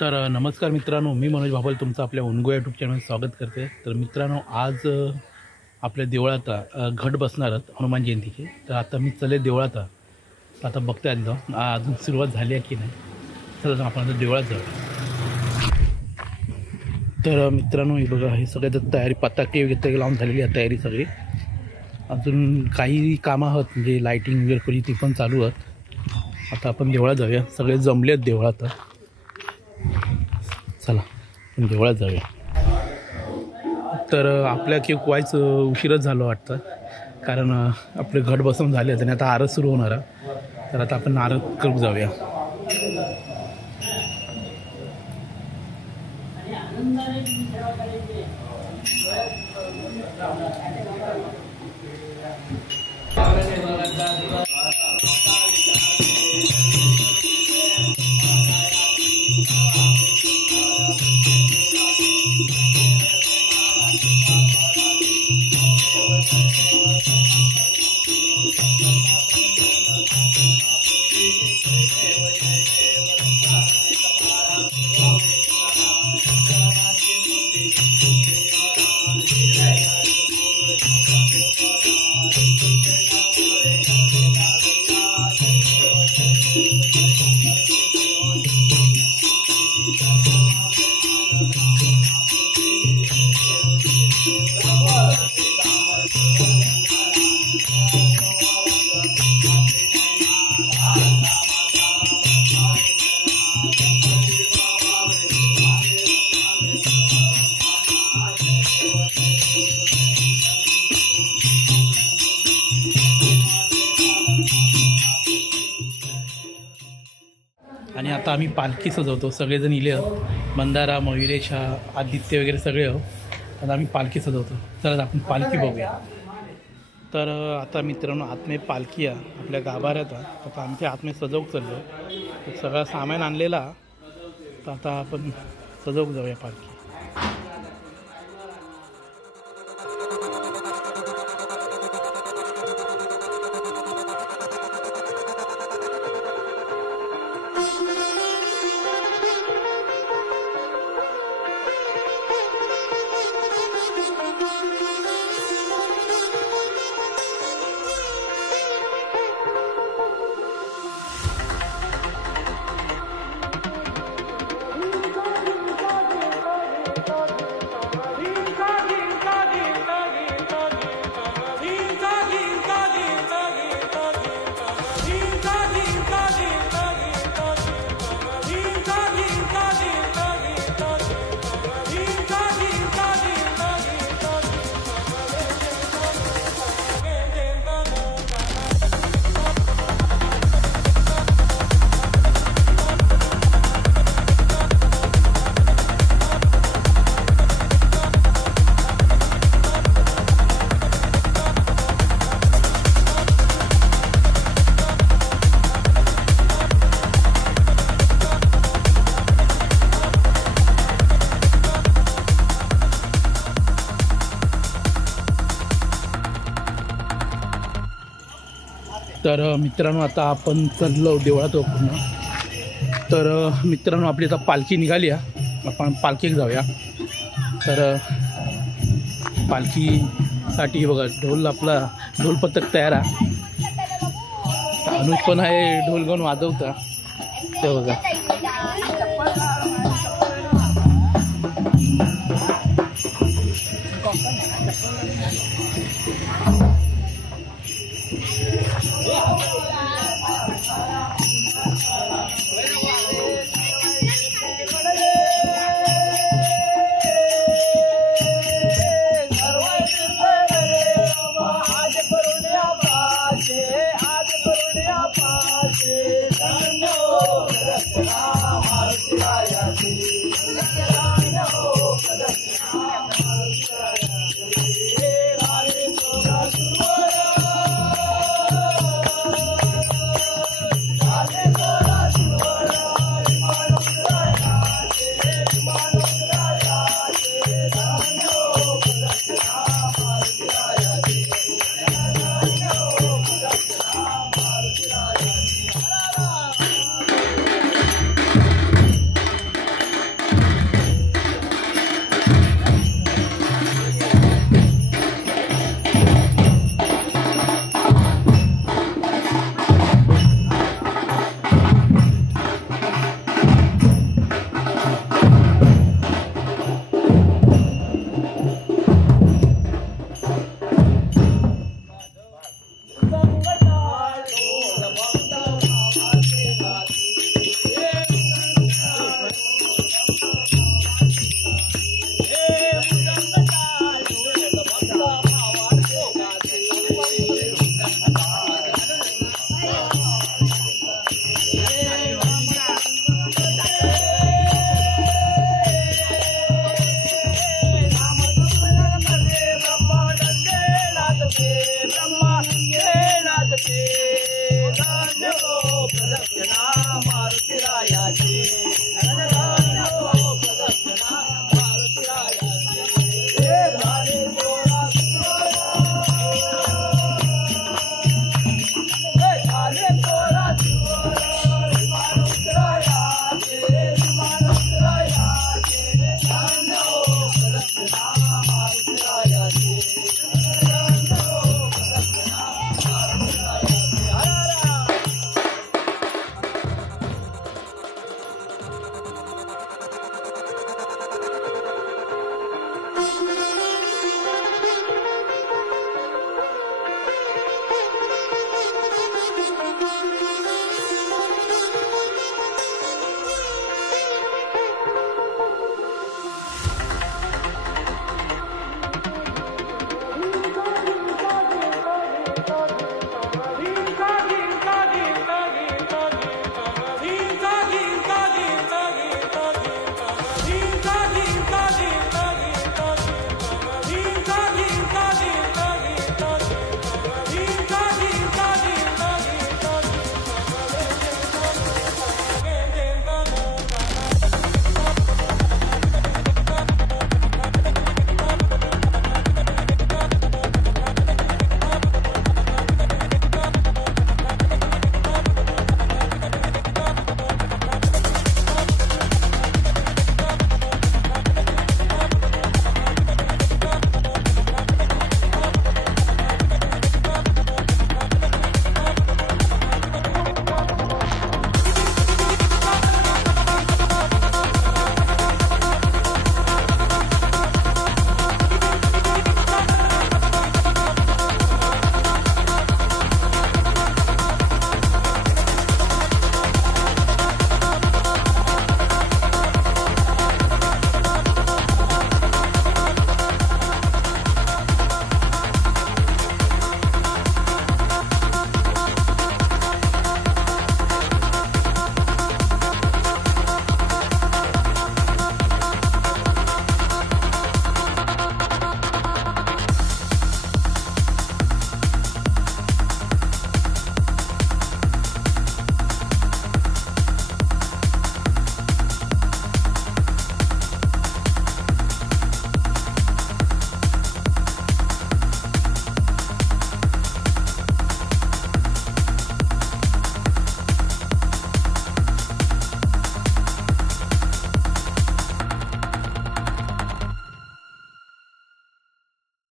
तर नमस्कार मित्रांनो, मी मनोज भाबल तुमचं आपल्या ओनगो यूट्यूब चॅनल स्वागत करते। तर मित्रांनो, आज आपल्या देवळात घट बसणार आहेत हनुमान जयंतीची। तर आता मी चले देवळात, आता बघता येतं अजून सुरुवात झाली आहे की नाही। चला आपण आता देवळात जाऊ। तर मित्रांनो, हे बघा, हे सगळे तयारी, पताके वगैरे लावून झालेली आहे तयारी सगळी। अजून काही कामं आहेत, म्हणजे लाईटिंग वगैरे कधी ती पण चालू आहेत। आता आपण देवळात जाऊया, सगळे जमले आहेत देवळात। चला आपण देवळात जाऊया। तर आपल्या केक व्हायचं उशीरच झालं वाटतं, कारण आपले घट बसवून झाले आणि आता आरत सुरू होणार आहे। तर आता आपण आरत करू जाऊया। आणि आता आम्ही पालखी सजवतो, सगळेजण इले आहोत, मंदारा, मयुरेशा, आदित्य वगैरे सगळे आहोत। आता आम्ही पालखी सजवतो। चला आपण पालखी बघूया। तर आता मित्रांनो, आतमध्ये पालखी आहे आपल्या गाभाऱ्यात। आता आमच्या आतमध्ये सजवूक चाललो, सगळं सामान आणलेला। तर आता आपण सजवूक जाऊया पालखी। तर मित्रांनो, आता आपण चाललो देवळात पूर्ण। तर मित्रांनो, आपली आता पालखी निघाली आहे, आपण पालखीत जाऊया। तर पालखीसाठी बघा, आपला ढोल पथक तयार आहे। अनुज पण आहे, ढोल घेऊन वाजवता ते बघा।